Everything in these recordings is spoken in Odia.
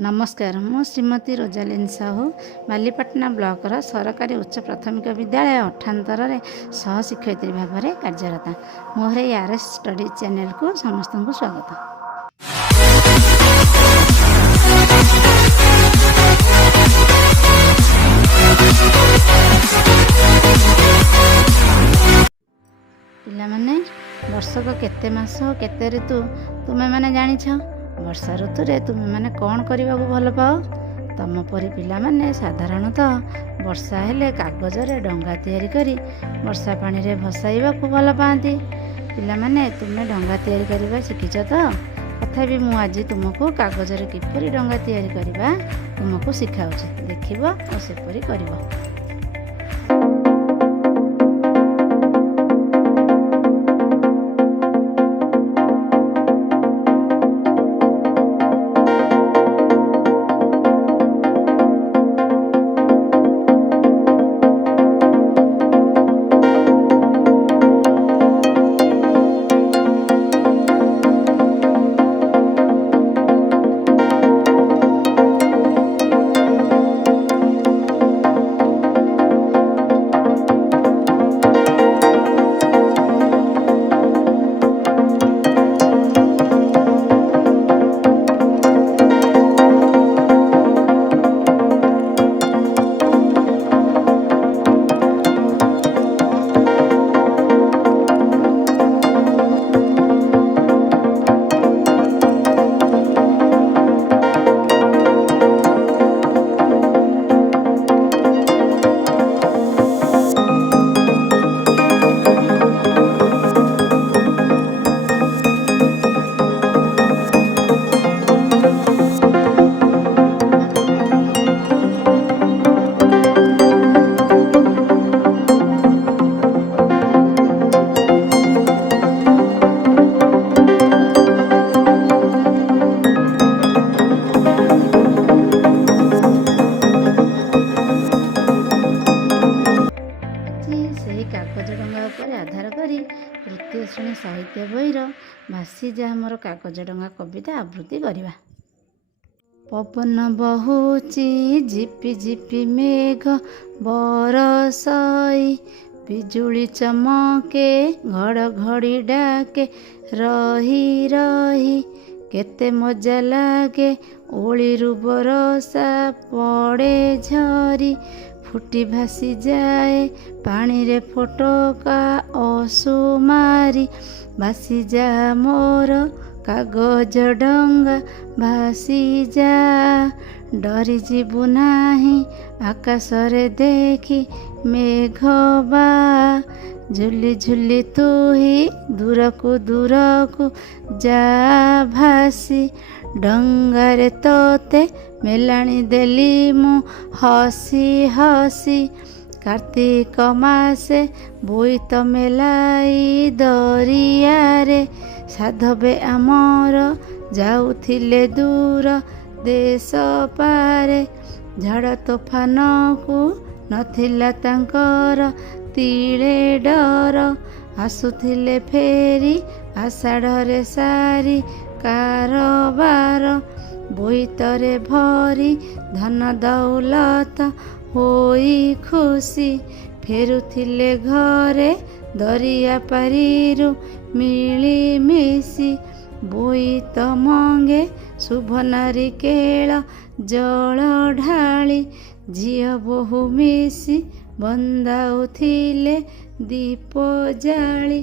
नमस्कार मु श्रीमती रोजालिन साहू बालीपाटना ब्लॉकर सरकारी उच्च प्राथमिक विद्यालय अठांतर सह शिक्षयित्री भाव में कार्यरता मोहर आरएस स्टडी चैनल को समस्त को स्वागत। पिलामाने वर्षक केते मास केते ऋतु तुमे माने जानिछ? वर्षा ऋतु रे तुमे माने कौन करने को भल पाओ? तम परी पिला माने साधारणतः वर्षा हेले कागज रे डंगा तैयारी करी वर्षा पानी रे भसाइबा को भल पाती। पिला माने तुमे डंगा तैयारी करबा शिखिछ तो? तथापि मु आज तुमको कागज रे किपरि डंगा तैयारी करबा तुमको सिखाउछि, देखिबो और सेपरि करिवो। कागज डंगा पर आधार करी तृतीय श्रेणी साहित्य बहीर भासी जा मोर कागज डंगा कविता आवृत्ति करवा। पवन बहुची झिपि झिपि मेघ बरसई बिजुली चमके घड़घड़ी डाके रही रही केते मजा लागे ओळीरु बरसा पड़े झरी फुटी भासी जाए पानी रे फोटका असुमारी भासी जा मोर कागज डंगा भासी जा डरी जीवु नाही आकाश रे देखी मेघबा झुली झुली तू ही दूर को जा भासी डंगारे तोते मेलाणी देली मु हसी हसी कार्तिक मासे बोईत मेलाई दरियारे साधबे आमर जाउथिले दूर देश पारे झाड़ तोफान को नथिला तांकर तीले डर आसुथिले फेरी आषाढ़ सारी कारबार बोईतरे भरी धन दौलत होई खुशी फेरुथिले घरे दरिया पारिरु मिली मिसी बोईत मंगे शुभ नारी केळ जल ढाली झियो बोहू मिसी बंदाउथिले दीप जाली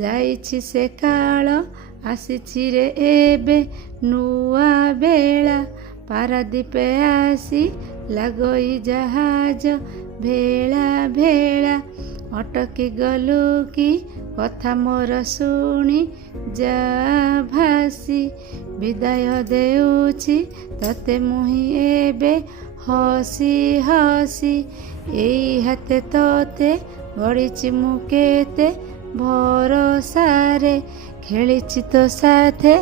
जाइछि से काल आसीछि रे एबे नुआ बेला पारादीपे आसी लागई जहाज भेला भेला अटकी गलु कि कथा मोर शुणी जा भासी विदाय देउछि तते मुही एबे हसी हसी एई हाते तोते गड़िछि मु केते भरोसारे खेलिछि तो साथे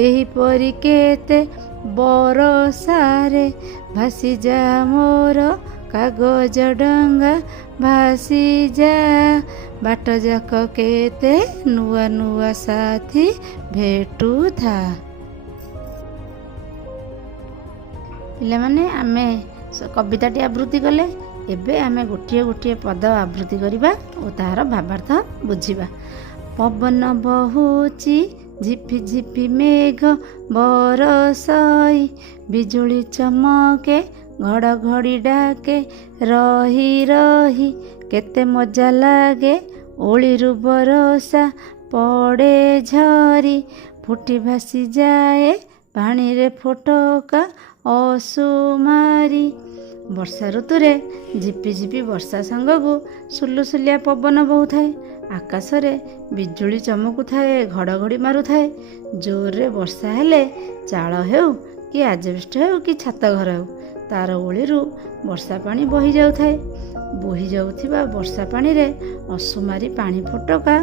एही परी केते बरसारे भासी जा मोर कागज डंगा भासी जा बाट जाक केते नुआ नुआ साथी भेटू था। ପିଲାମାନେ ଆମେ କବିତାଟି ଆବୃତ୍ତି କଲେ। ଏବେ ଆମେ ଗୋଟିଏ ଗୋଟିଏ ପଦ ଆବୃତ୍ତି କରିବା ଓ ତାହାର ଭାବାର୍ଥ ବୁଝିବା। ପବନ ବହୁଛି ଝିପି ଝିପି ମେଘ ବରଷଇ, ବିଜୁଳି ଚମକେ ଘଡ଼ଘଡ଼ି ଡାକେ, ରହି ରହି କେତେ ମଜା ଲାଗେ, ଓଳିରୁ ବରଷା ପଡ଼େ ଝରି, ଫୁଟି ଭାସି ଯାଏ ପାଣିରେ ଫୋଟକା ଅସୁମାରି। ବର୍ଷା ଋତୁରେ ଝିପିଝିପି ବର୍ଷା ସାଙ୍ଗକୁ ସୁଲୁସୁଲିଆ ପବନ ବହୁଥାଏ। ଆକାଶରେ ବିଜୁଳି ଚମକୁଥାଏ, ଘଡ଼ଘଡ଼ି ମାରୁଥାଏ। ଜୋରରେ ବର୍ଷା ହେଲେ ଚାଳ ହେଉ କି ଆଜବେଷ୍ଟ ହେଉ କି ଛାତ ଘର ହେଉ, ତାର ଓଳିରୁ ବର୍ଷା ପାଣି ବୋହି ଯାଉଥାଏ। ବୋହି ଯାଉଥିବା ବର୍ଷା ପାଣିରେ ଅସୁମାରି ପାଣି ଫୋଟକା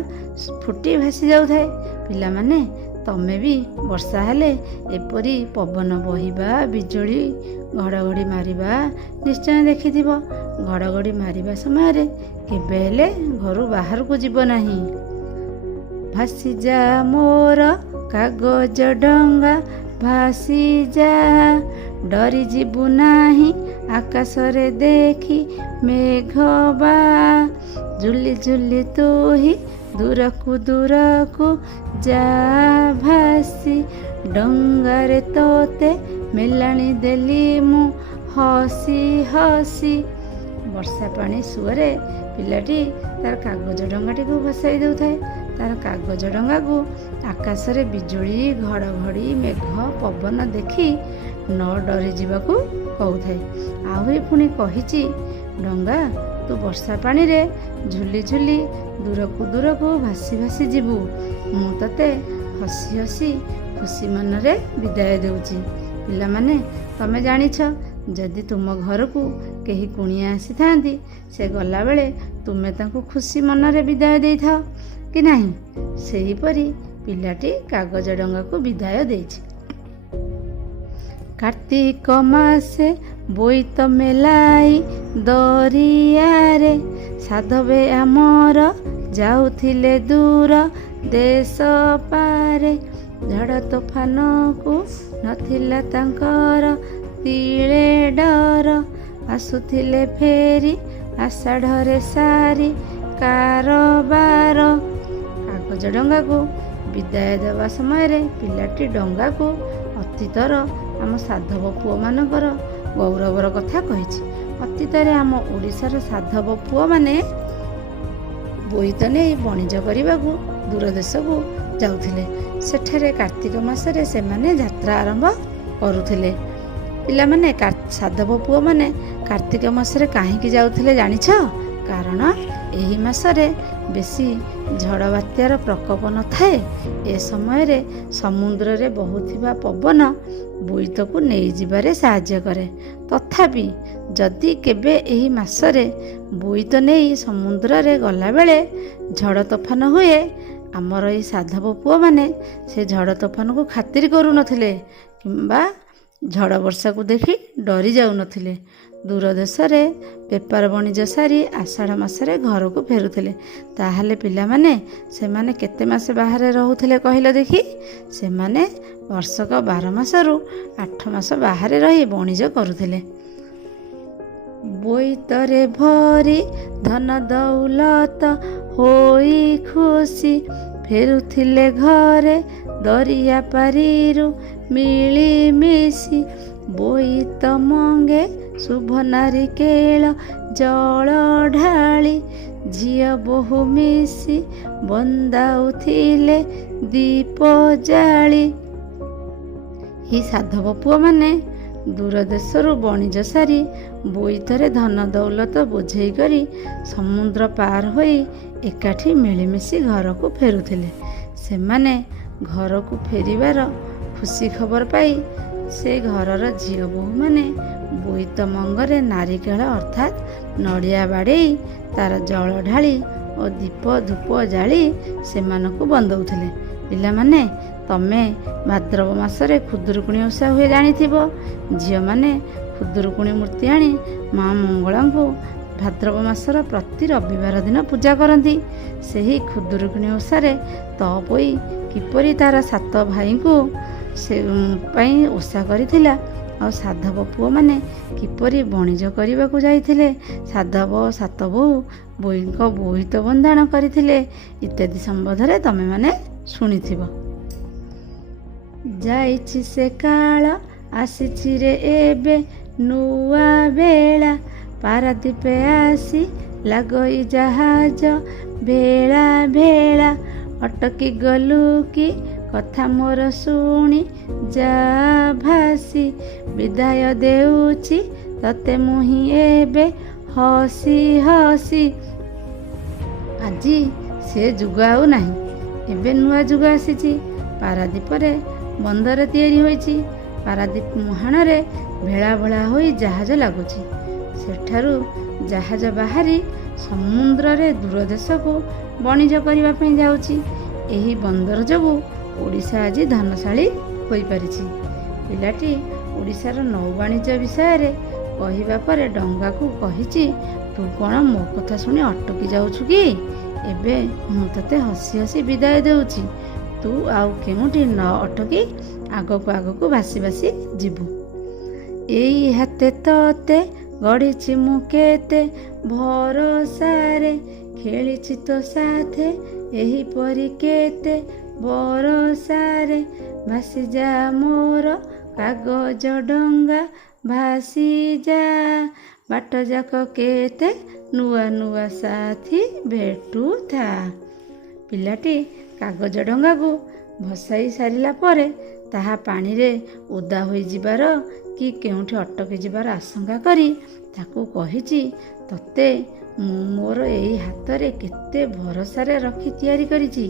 ଫୁଟି ଭାସି ଯାଉଥାଏ। ପିଲାମାନେ, ତମେ ବି ବର୍ଷା ହେଲେ ଏପରି ପବନ ବହିବା, ବିଜୁଳି ଘଡ଼ଘଡ଼ି ମାରିବା ନିଶ୍ଚୟ ଦେଖିଥିବ। ଘଡ଼ଘଡ଼ି ମାରିବା ସମୟରେ କେବେ ହେଲେ ଘରୁ ବାହାରକୁ ଯିବ ନାହିଁ। ଭାସିଯା ମୋର କାଗଜ ଡଙ୍ଗା ଭାସିଯା, ଡରି ଯିବୁ ନାହିଁ ଆକାଶରେ ଦେଖି ମେଘ ବା, ଝୁଲି ଝୁଲି ତୁହି ଦୂରକୁ ଦୂରକୁ ଯା ଭାସି, ଡଙ୍ଗାରେ ତୋତେ ମେଲାଣି ଦେଲି ମୁଁ ହସି ହସି। ବର୍ଷା ପାଣି ସୁଅରେ ପିଲାଟି ତାର କାଗଜ ଡଙ୍ଗାଟିକୁ ଭସାଇ ଦେଉଥାଏ। ତାର କାଗଜ ଡଙ୍ଗାକୁ ଆକାଶରେ ବିଜୁଳି ଘଡ଼ଘଡ଼ି ମେଘ ପବନ ଦେଖି ନ ଡରି ଯିବାକୁ କହୁଥାଏ। ଆହୁରି ପୁଣି କହିଛି, ଡଙ୍ଗା ତୁ ବର୍ଷା ପାଣିରେ ଝୁଲି ଝୁଲି ଦୂରକୁ ଦୂରକୁ ଭାସି ଭାସି ଯିବୁ, ମୁଁ ତତେ ହସି ହସି ଖୁସି ମନରେ ବିଦାୟ ଦେଉଛି। ପିଲାମାନେ, ତମେ ଜାଣିଛ, ଯଦି ତୁମ ଘରକୁ କେହି କୁଣିଆ ଆସିଥାନ୍ତି, ସେ ଗଲାବେଳେ ତୁମେ ତାଙ୍କୁ ଖୁସି ମନରେ ବିଦାୟ ଦେଇଥାଅ କି ନାହିଁ? ସେହିପରି ପିଲାଟି କାଗଜ ଡଙ୍ଗାକୁ ବିଦାୟ ଦେଇଛି। କାର୍ତ୍ତିକ ମାସେ ବୋଇତ ମେଲାଇ ଦରିଆରେ, ସାଧବେ ଆମର ଯାଉଥିଲେ ଦୂର ଦେଶ ପାରେ, ଝଡ଼ ତୋଫାନକୁ ନଥିଲା ତାଙ୍କର ତିଳେ ଡର, ଆସୁଥିଲେ ଫେରି ଆଷାଢ଼ରେ ସାରି କାରବାର। କାଗଜ ଡଙ୍ଗାକୁ ବିଦାୟ ଦେବା ସମୟରେ ପିଲାଟି ଡଙ୍ଗାକୁ ଅତୀତର ଆମ ସାଧବ ପୁଅମାନଙ୍କର ଗୌରବର କଥା କହିଛି। ଅତୀତରେ ଆମ ଓଡ଼ିଶାର ସାଧବ ପୁଅମାନେ ବୋଇତ ନେଇ ବଣିଜ କରିବାକୁ ଦୂର ଦେଶକୁ ଯାଉଥିଲେ। ସେଠାରେ କାର୍ତ୍ତିକ ମାସରେ ସେମାନେ ଯାତ୍ରା ଆରମ୍ଭ କରୁଥିଲେ। ପିଲାମାନେ, ସାଧବ ପୁଅମାନେ କାର୍ତ୍ତିକ ମାସରେ କାହିଁକି ଯାଉଥିଲେ ଜାଣିଛ? କାରଣ ଏହି ମାସରେ ବେଶୀ ଝଡ଼ ବାତ୍ୟାର ପ୍ରକୋପ ନଥାଏ। ଏ ସମୟରେ ସମୁଦ୍ରରେ ବହୁଥିବା ପବନ ବୋଇତକୁ ନେଇଯିବାରେ ସାହାଯ୍ୟ କରେ। ତଥାପି ଯଦି କେବେ ଏହି ମାସରେ ବୋଇତ ନେଇ ସମୁଦ୍ରରେ ଗଲାବେଳେ ଝଡ଼ ତୋଫାନ ହୁଏ, ଆମର ଏହି ସାଧବ ପୁଅମାନେ ସେ ଝଡ଼ ତୋଫାନକୁ ଖାତିର କରୁନଥିଲେ କିମ୍ବା ଝଡ଼ ବର୍ଷାକୁ ଦେଖି ଡରି ଯାଉନଥିଲେ। ଦୂର ଦେଶରେ ବେପାର ବଣିଜ ସାରି ଆଷାଢ଼ ମାସରେ ଘରକୁ ଫେରୁଥିଲେ। ତାହେଲେ ପିଲାମାନେ, ସେମାନେ କେତେ ମାସ ବାହାରେ ରହୁଥିଲେ କହିଲ ଦେଖି? ସେମାନେ ବର୍ଷକ 12 ମାସରୁ 8 ମାସ ବାହାରେ ରହି ବଣିଜ କରୁଥିଲେ। ବୋଇତରେ ଭରି ଧନ ଦୌଲତ ହୋଇ ଖୁସି, ଫେରୁଥିଲେ ଘରେ ଦରିଆ ପାରିରୁ ମିଳିମିଶି, ବୋଇତ ମଙ୍ଗେ ଶୁଭ ନାରିକେଳ ଜଳ ଢାଳି, ଝିଅ ବୋହୂ ମିଶି ବନ୍ଦାଉଥିଲେ ଦୀପ ଜାଳି। ଏହି ସାଧବ ପୁଅମାନେ ଦୂର ଦେଶରୁ ବଣିଜ ସାରି ବୋଇତରେ ଧନ ଦୌଲତ ବୋଝେଇ କରି ସମୁଦ୍ର ପାର ହୋଇ ଏକାଠି ମିଳିମିଶି ଘରକୁ ଫେରୁଥିଲେ। ସେମାନେ ଘରକୁ ଫେରିବାର ଖୁସି ଖବର ପାଇ ସେ ଘରର ଝିଅ ବୋହୂମାନେ ବୋଇତ ମଙ୍ଗରେ ନାରିକେଳ ଅର୍ଥାତ୍ ନଡ଼ିଆ ବାଡ଼େଇ ତାର ଜଳ ଢାଳି ଓ ଦୀପ ଧୂପ ଜାଳି ସେମାନଙ୍କୁ ବନ୍ଦଉଥିଲେ। ପିଲାମାନେ, ତମେ ଭାଦ୍ରବ ମାସରେ ଖୁଦୁରୁକୁଣୀ ଓଷା ହୁଏ ଜାଣିଥିବ। ଝିଅମାନେ ଖୁଦୁରୁକୁଣୀ ମୂର୍ତ୍ତି ଆଣି ମା ମଙ୍ଗଳାଙ୍କୁ ଭାଦ୍ରବ ମାସର ପ୍ରତି ରବିବାର ଦିନ ପୂଜା କରନ୍ତି। ସେହି ଖୁଦୁରୁକୁଣୀ ଓଷାରେ ତଅପୋଇ କିପରି ତାର 7 ଭାଇଙ୍କୁ ସେ ପାଇଁ ଓଷା କରିଥିଲା, ଆଉ ସାଧବ ପୁଅମାନେ କିପରି ବଣିଜ କରିବାକୁ ଯାଇଥିଲେ, ସାଧବ ସାତ ବୋହୂ ବୋଇଙ୍କ ବୋଇତ ବନ୍ଦାଣ କରିଥିଲେ ଇତ୍ୟାଦି ସମ୍ବନ୍ଧରେ ତମେମାନେ ଶୁଣିଥିବ। ଯାଇଛି ସେ କାଳ ଆସିଛି ରେ ଏବେ ନୂଆ ବେଳା, ପାରାଦୀପେ ଆସି ଲାଗଇ ଜାହାଜ ଭେଳା ଭେଳା, ଅଟକି ଗଲୁ କି କଥା ମୋର ଶୁଣି ଯା ଭାସି, ବିଦାୟ ଦେଉଛି ତତେ ମୁହିଁ ଏବେ ହସି ହସି। ଆଜି ସେ ଯୁଗ ଆଉ ନାହିଁ, ଏବେ ନୂଆ ଯୁଗ ଆସିଛି। ପାରାଦୀପରେ ବନ୍ଦର ତିଆରି ହୋଇଛି, ପାରାଦୀପ ମୁହାଣରେ ଭେଳା ଭେଳା ହୋଇ ଜାହାଜ ଲାଗୁଛି। ସେଠାରୁ ଜାହାଜ ବାହାରି ସମୁଦ୍ରରେ ଦୂର ଦେଶକୁ ବଣିଜ କରିବା ପାଇଁ ଯାଉଛି। ଏହି ବନ୍ଦର ଯୋଗୁଁ ଓଡ଼ିଶା ଆଜି ଧନଶାଳୀ ହୋଇପାରିଛି। ପିଲାଟି ଓଡ଼ିଶାର ନୌ ବାଣିଜ୍ୟ ବିଷୟରେ କହିବା ପରେ ଡଙ୍ଗାକୁ କହିଛି, ତୁ କ'ଣ ମୋ କଥା ଶୁଣି ଅଟକି ଯାଉଛୁ କି? ଏବେ ମୁଁ ତତେ ହସି ହସି ବିଦାୟ ଦେଉଛି, ତୁ ଆଉ କେଉଁଠି ନ ଅଟକି ଆଗକୁ ଆଗକୁ ଭାସି ଭାସି ଯିବୁ। ଏଇ ହାତେ ତତେ ଗଢ଼ିଛି ମୁଁ କେତେ ଭରସାରେ, ଖେଳିଛି ତୋ ସାଥେ ଏହିପରି କେତେ ବରସାରେ, ଭାସି ଯା ମୋର କାଗଜ ଡଙ୍ଗା ଭାସି ଯା, ବାଟ ଯାକ କେତେ ନୂଆ ନୂଆ ସାଥୀ ଭେଟୁଥା। ପିଲାଟି କାଗଜ ଡଙ୍ଗାକୁ ଭସାଇ ସାରିଲା ପରେ ତାହା ପାଣିରେ ଓଦା ହୋଇଯିବାର କି କେଉଁଠି ଅଟକି ଯିବାର ଆଶଙ୍କା କରି ତାକୁ କହିଛି, ତତେ ମୁଁ ମୋର ଏଇ ହାତରେ କେତେ ଭରସାରେ ରଖି ତିଆରି କରିଛି,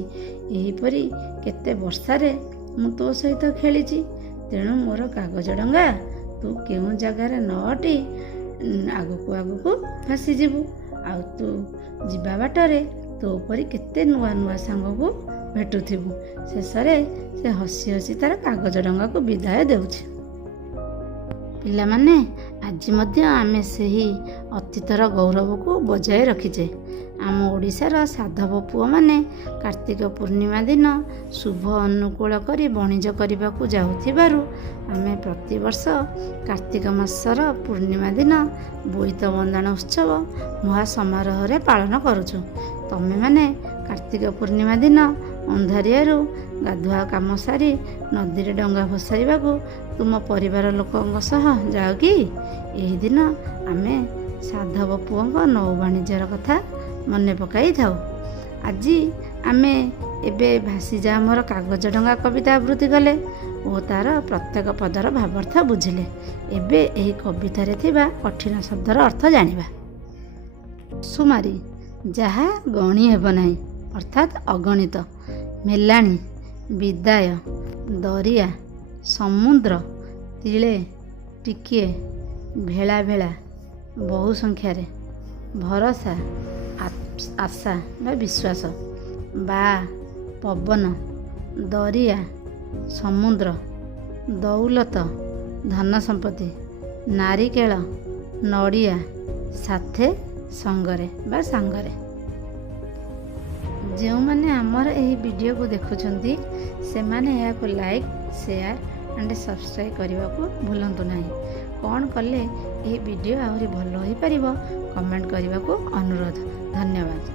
ଏହିପରି କେତେ ବର୍ଷାରେ ମୁଁ ତୋ ସହିତ ଖେଳିଛି। ତେଣୁ ମୋର କାଗଜ ଡଙ୍ଗା ତୁ କେଉଁ ଜାଗାରେ ନ ଅଟି ଆଗକୁ ଆଗକୁ ଭାସିଯିବୁ। ଆଉ ତୁ ଯିବା ବାଟରେ ତୋ ପରି କେତେ ନୂଆ ନୂଆ ସାଙ୍ଗକୁ ଭେଟୁଥିବୁ। ଶେଷରେ ସେ ହସି ହସି ତାର କାଗଜ ଡଙ୍ଗାକୁ ବିଦାୟ ଦେଉଛି। ପିଲାମାନେ, ଆଜି ମଧ୍ୟ ଆମେ ସେହି ଅତୀତର ଗୌରବକୁ ବଜାୟ ରଖିଛେ। ଆମ ଓଡ଼ିଶାର ସାଧବ ପୁଅମାନେ କାର୍ତ୍ତିକ ପୂର୍ଣ୍ଣିମା ଦିନ ଶୁଭ ଅନୁକୂଳ କରି ବଣିଜ କରିବାକୁ ଯାଉଥିବାରୁ ଆମେ ପ୍ରତିବର୍ଷ କାର୍ତ୍ତିକ ମାସର ପୂର୍ଣ୍ଣିମା ଦିନ ବୋଇତ ବନ୍ଦାଣ ଉତ୍ସବ ମହା ସମାରୋହରେ ପାଳନ କରୁଛୁ। ତମେମାନେ କାର୍ତ୍ତିକ ପୂର୍ଣ୍ଣିମା ଦିନ ଅନ୍ଧାରିଆରୁ ଗାଧୁଆ କାମ ସାରି ନଦୀରେ ଡଙ୍ଗା ଭସାଇବାକୁ ତୁମ ପରିବାର ଲୋକଙ୍କ ସହ ଯାଅ କି? ଏହି ଦିନ ଆମେ ସାଧବ ପୁଅଙ୍କ ନୌ ବାଣିଜ୍ୟର କଥା ମନେ ପକାଇଥାଉ। ଆଜି ଆମେ ଏବେ ଭାସିଯା ଆମର କାଗଜ ଡଙ୍ଗା କବିତା ଆବୃତ୍ତି କଲେ ଓ ତାର ପ୍ରତ୍ୟେକ ପଦର ଭାବାର୍ଥ ବୁଝିଲେ। ଏବେ ଏହି କବିତାରେ ଥିବା କଠିନ ଶବ୍ଦର ଅର୍ଥ ଜାଣିବା। ସୁମାରି, ଯାହା ଗଣି ହେବ ନାହିଁ ଅର୍ଥାତ୍ ଅଗଣିତ। ମେଲାଣି, ବିଦାୟ। ଦରିଆ, ସମୁଦ୍ର। ତିଳେ, ଟିକିଏ। ଭେଳା ଭେଳା, ବହୁ ସଂଖ୍ୟାରେ। ଭରସା, ଆଶା ବା ବିଶ୍ୱାସ। ବା, ପବନ। ଦରିଆ, ସମୁଦ୍ର। ଦୌଲତ, ଧନ ସମ୍ପତ୍ତି। ନାରିକେଳ, ନଡ଼ିଆ। ସାଥେ, ସଙ୍ଗରେ ବା ସାଙ୍ଗରେ। ଯେଉଁମାନେ ଆମର ଏହି ଭିଡ଼ିଓକୁ ଦେଖୁଛନ୍ତି ସେମାନେ ଏହାକୁ ଲାଇକ୍, ସେୟାର ଆଣ୍ଡ ସବସ୍କ୍ରାଇବ୍ କରିବାକୁ ଭୁଲନ୍ତୁ ନାହିଁ। କ'ଣ କଲେ ଏହି ଭିଡ଼ିଓ ଆହୁରି ଭଲ ହୋଇପାରିବ କମେଣ୍ଟ କରିବାକୁ ଅନୁରୋଧ। ଧନ୍ୟବାଦ।